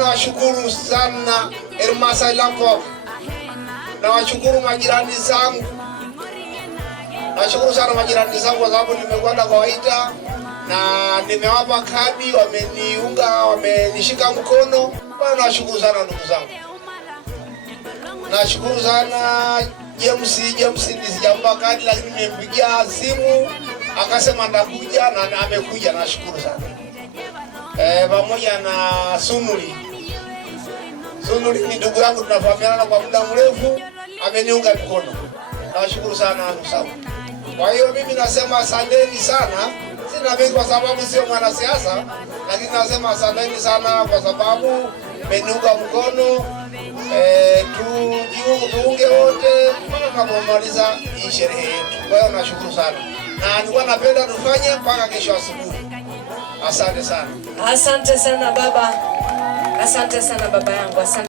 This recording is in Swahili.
nawashukuru sana Elmasai Lampo. Nawashukuru majirani zangu. Nashukuru sana majirani zangu kwa sababu nimekwenda kawaida na nimewapa kadi, wameniunga, wamenishika mkono. Nashukuru sana ndugu zangu. Nashukuru sana James nisijampa kadi lakini nimempigia simu akasema ndakuja na amekuja, nashukuru sana. Pamoja na Sunuli ni ndugu yangu, tunafahamiana kwa muda mrefu, ameniunga mkono. Nashukuru sana ndugu zangu. Kwa hiyo mimi nasema asanteni sana. Sina mengi kwa sababu sio mwanasiasa, lakini nasema asanteni sana kwa sababu mmeniunga mkono. Tuunge wote mpaka kumaliza hii sherehe yetu. Kwa hiyo nashukuru sana. Na nilikuwa napenda tufanye mpaka kesho asubuhi. Asante sana. Asante sana baba. Asante sana baba yangu. Asante.